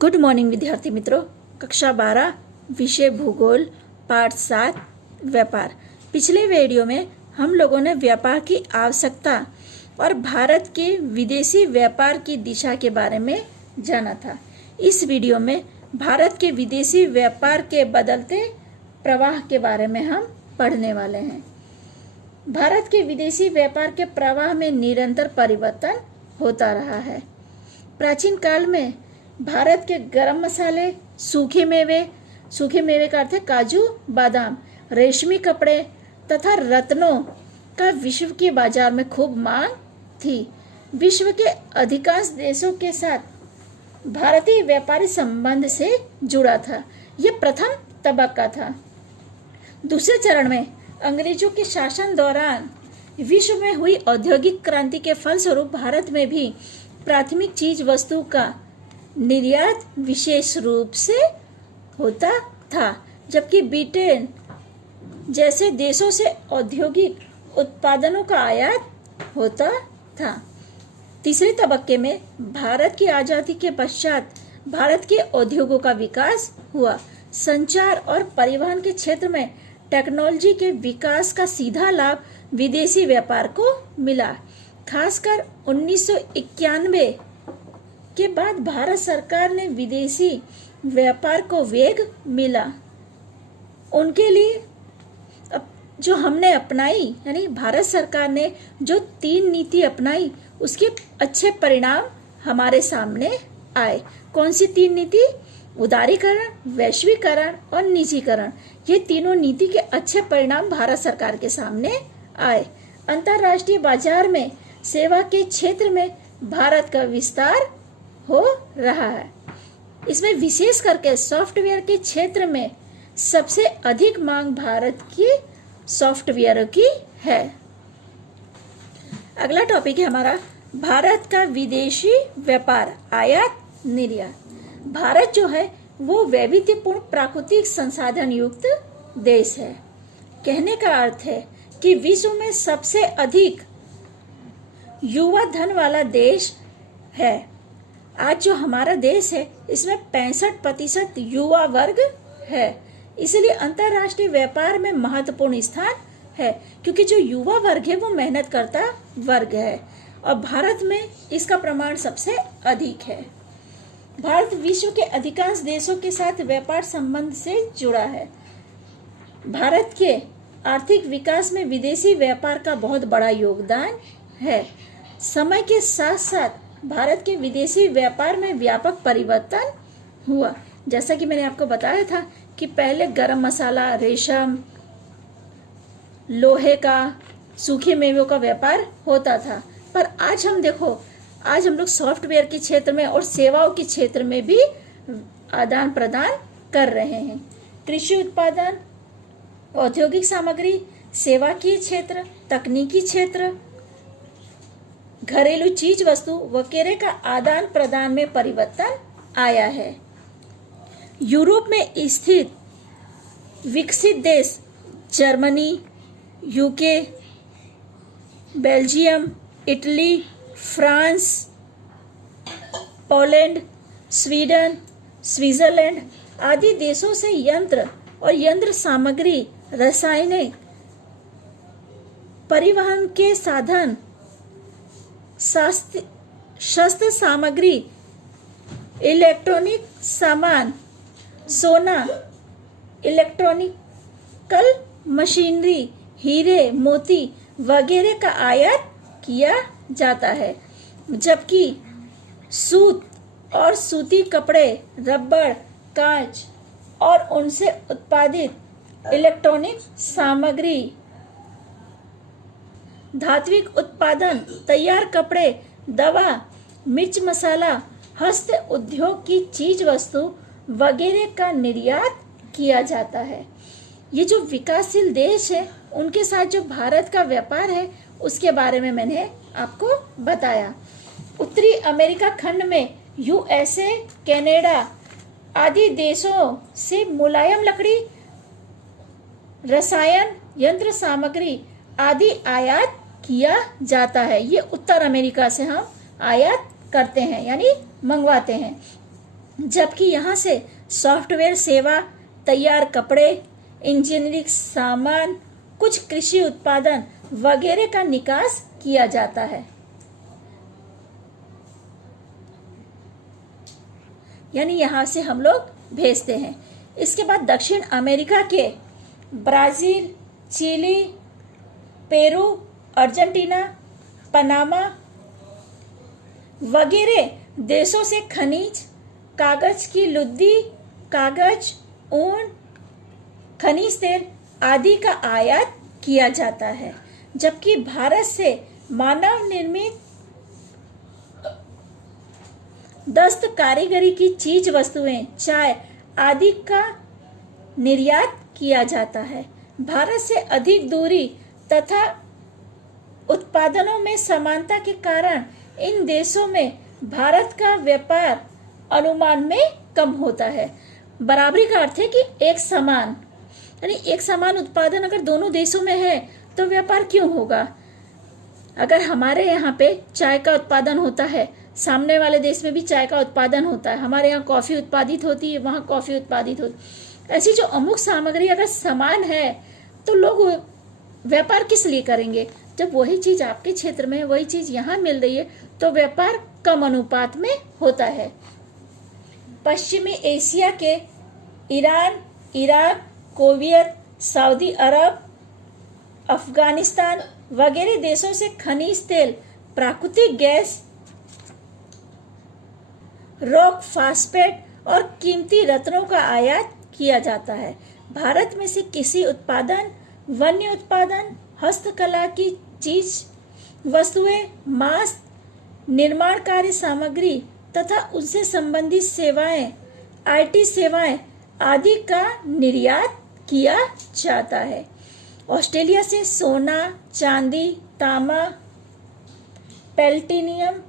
Good morning विद्यार्थी मित्रों। कक्षा 12 विषय भूगोल पाठ 7 व्यापार। पिछले वीडियो में हम लोगों ने व्यापार की आवश्यकता और भारत के विदेशी व्यापार की दिशा के बारे में जाना था। इस वीडियो में भारत के विदेशी व्यापार के बदलते प्रवाह के बारे में हम पढ़ने वाले हैं। भारत के विदेशी व्यापार के प्रवाह में निरंतर परिवर्तन होता रहा है। प्राचीन काल में भारत के गरम मसाले, सूखे मेवे का अर्थ है काजू, बादाम, रेशमी कपड़े तथा रत्नों का विश्व के बाजार में खूब मांग थी। विश्व के अधिकांश देशों के साथ भारतीय व्यापारी संबंध से जुड़ा था। यह प्रथम तबक्का था। दूसरे चरण में अंग्रेजों के शासन दौरान विश्व में हुई औद्योगिक क्रांति के फलस्वरूप भारत में भी प्राथमिक चीज वस्तु का निर्यात विशेष रूप से होता था, जबकि ब्रिटेन जैसे देशों से औद्योगिक उत्पादनों का आयात होता था। तीसरे तबक्के में भारत की आजादी के पश्चात भारत के उद्योगों का विकास हुआ। संचार और परिवहन के क्षेत्र में टेक्नोलॉजी के विकास का सीधा लाभ विदेशी व्यापार को मिला। खासकर 1991 के बाद भारत सरकार ने विदेशी व्यापार को वेग मिला। उनके लिए अब जो हमने अपनाई, यानी भारत सरकार ने जो 3 नीति अपनाई, उसके अच्छे परिणाम हमारे सामने आए। कौन सी 3 नीति? उदारीकरण, वैश्वीकरण और निजीकरण। ये तीनों नीति के अच्छे परिणाम भारत सरकार के सामने आए। अंतर्राष्ट्रीय बाजार में सेवा के क्षेत्र में भारत का विस्तार हो रहा है। इसमें विशेष करके सॉफ्टवेयर के क्षेत्र में सबसे अधिक मांग भारत की सॉफ्टवेयर की है। अगला टॉपिक है हमारा भारत का विदेशी व्यापार, आयात निर्यात। भारत जो है वो वैविध्यपूर्ण प्राकृतिक संसाधन युक्त देश है। कहने का अर्थ है कि विश्व में सबसे अधिक युवा धन वाला देश है। आज जो हमारा देश है इसमें 65% युवा वर्ग है। इसलिए अंतर्राष्ट्रीय व्यापार में महत्वपूर्ण स्थान है, क्योंकि जो युवा वर्ग है वो मेहनत करता वर्ग है और भारत में इसका प्रमाण सबसे अधिक है। भारत विश्व के अधिकांश देशों के साथ व्यापार संबंध से जुड़ा है। भारत के आर्थिक विकास में विदेशी व्यापार का बहुत बड़ा योगदान है। समय के साथ साथ भारत के विदेशी व्यापार में व्यापक परिवर्तन हुआ। जैसा कि मैंने आपको बताया था कि पहले गरम मसाला, रेशम, लोहे का, सूखे मेवों का व्यापार होता था, पर आज हम देखो, आज हम लोग सॉफ्टवेयर के क्षेत्र में और सेवाओं के क्षेत्र में भी आदान प्रदान कर रहे हैं। कृषि उत्पादन, औद्योगिक सामग्री, सेवा के क्षेत्र, तकनीकी क्षेत्र, घरेलू चीज वस्तु वगैरह का आदान प्रदान में परिवर्तन आया है। यूरोप में स्थित विकसित देश Germany, UK, Belgium, Italy, France, Poland, Sweden, Switzerland आदि देशों से यंत्र और यंत्र सामग्री, रासायनिक, परिवहन के साधन, शस्त्र सामग्री, इलेक्ट्रॉनिक सामान, सोना, इलेक्ट्रॉनिकल मशीनरी, हीरे, मोती वगैरह का आयात किया जाता है, जबकि सूत और सूती कपड़े, रबड़, कांच और उनसे उत्पादित इलेक्ट्रॉनिक सामग्री, धात्विक उत्पादन, तैयार कपड़े, दवा, मिर्च मसाला, हस्त उद्योग की चीज वस्तु वगैरह का निर्यात किया जाता है। ये जो विकासशील देश है उनके साथ जो भारत का व्यापार है उसके बारे में मैंने आपको बताया। उत्तरी अमेरिका खंड में यूएसए, कनाडा आदि देशों से मुलायम लकड़ी, रसायन, यंत्र सामग्री आदि आयात किया जाता है। ये उत्तर अमेरिका से हम आयात करते हैं, यानी मंगवाते हैं। जबकि यहाँ से सॉफ्टवेयर सेवा, तैयार कपड़े, इंजीनियरिंग सामान, कुछ कृषि उत्पादन वगैरह का निकास किया जाता है। यानी यहाँ से हम लोग भेजते हैं। इसके बाद दक्षिण अमेरिका के Brazil, Chile, Peru, Argentina, Panama वगैरह देशों से खनिज, कागज की लुद्दी, कागज, ऊन, खनिज तेल आदि का आयात किया जाता है। जबकि भारत से मानव निर्मित दस्त कारीगरी की चीज वस्तुएं, चाय आदि का निर्यात किया जाता है। भारत से अधिक दूरी तथा उत्पादनों में समानता के कारण इन देशों में भारत का व्यापार अनुमान में कम होता है। बराबरी का अर्थ है कि एक समान, यानी एक समान उत्पादन अगर दोनों देशों में है तो व्यापार क्यों होगा। अगर हमारे यहाँ पे चाय का उत्पादन होता है, सामने वाले देश में भी चाय का उत्पादन होता है, हमारे यहाँ कॉफी उत्पादित होती है, वहाँ कॉफी उत्पादित होती है, ऐसी जो अमुक सामग्री अगर समान है तो लोग व्यापार किस लिए करेंगे। जब वही चीज आपके क्षेत्र में है, वही चीज यहाँ मिल रही है तो व्यापार कम अनुपात में होता है। पश्चिमी एशिया के ईरान, इराक, कुवैत, सऊदी अरब, अफगानिस्तान वगैरह देशों से खनिज तेल, प्राकृतिक गैस, रॉक फास्फेट और कीमती रत्नों का आयात किया जाता है। भारत में से कृषि उत्पादन, वन्य उत्पादन, हस्तकला की चीज वस्तुएं, मांस, निर्माण कार्य सामग्री तथा उनसे संबंधित सेवाएं, आईटी सेवाएं आदि का निर्यात किया जाता है। ऑस्ट्रेलिया से सोना, चांदी, तांबा, प्लेटिनियम,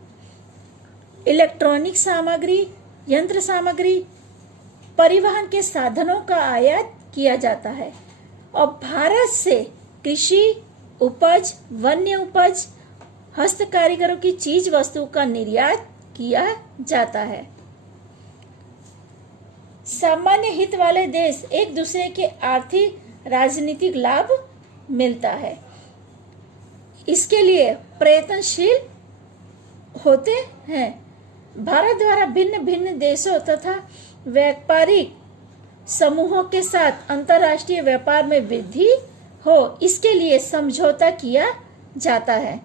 इलेक्ट्रॉनिक सामग्री, यंत्र सामग्री, परिवहन के साधनों का आयात किया जाता है। और भारत से कृषि उपज, वन्य उपज, हस्त कारीगरों की चीज वस्तु का निर्यात किया जाता है। सामान्य हित वाले देश एक दूसरे के आर्थिक राजनीतिक लाभ मिलता है, इसके लिए प्रयत्नशील होते हैं। भारत द्वारा भिन्न भिन्न देशों तथा व्यापारिक समूहों के साथ अंतर्राष्ट्रीय व्यापार में वृद्धि हो, इसके लिए समझौता किया जाता है,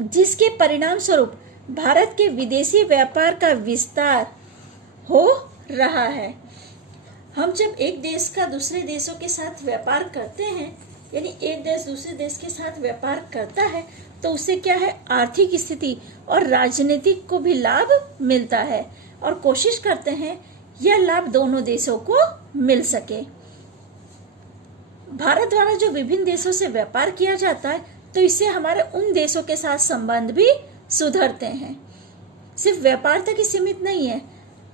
जिसके परिणाम स्वरूप भारत के विदेशी व्यापार का विस्तार हो रहा है। हम जब एक देश का दूसरे देशों के साथ व्यापार करते हैं, यानी एक देश दूसरे देश के साथ व्यापार करता है, तो उससे क्या है, आर्थिक स्थिति और राजनीतिक को भी लाभ मिलता है और कोशिश करते हैं यह लाभ दोनों देशों को मिल सके। भारत द्वारा जो विभिन्न देशों से व्यापार किया जाता है, तो इससे हमारे उन देशों के साथ संबंध भी सुधरते हैं। सिर्फ व्यापार तक ही सीमित नहीं है,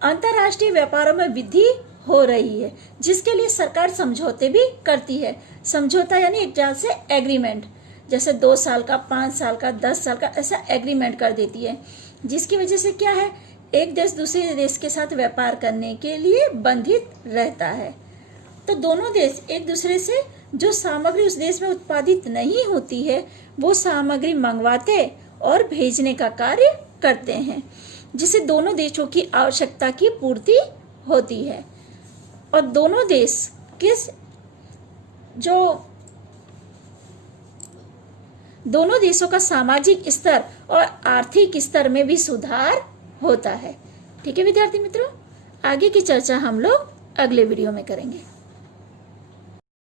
अंतर्राष्ट्रीय व्यापारों में वृद्धि हो रही है, जिसके लिए सरकार समझौते भी करती है। समझौता यानी एक तरह से एग्रीमेंट, जैसे 2 साल का, 5 साल का, 10 साल का, ऐसा एग्रीमेंट कर देती है, जिसकी वजह से क्या है, एक देश दूसरे देश के साथ व्यापार करने के लिए बंधित रहता है। तो दोनों देश एक दूसरे से जो सामग्री उस देश में उत्पादित नहीं होती है, वो सामग्री मंगवाते और भेजने का कार्य करते हैं, जिससे दोनों देशों की आवश्यकता की पूर्ति होती है। और दोनों देश के दोनों देशों का सामाजिक स्तर और आर्थिक स्तर में भी सुधार होता है। ठीक है विद्यार्थी मित्रों, आगे की चर्चा हम लोग अगले वीडियो में करेंगे।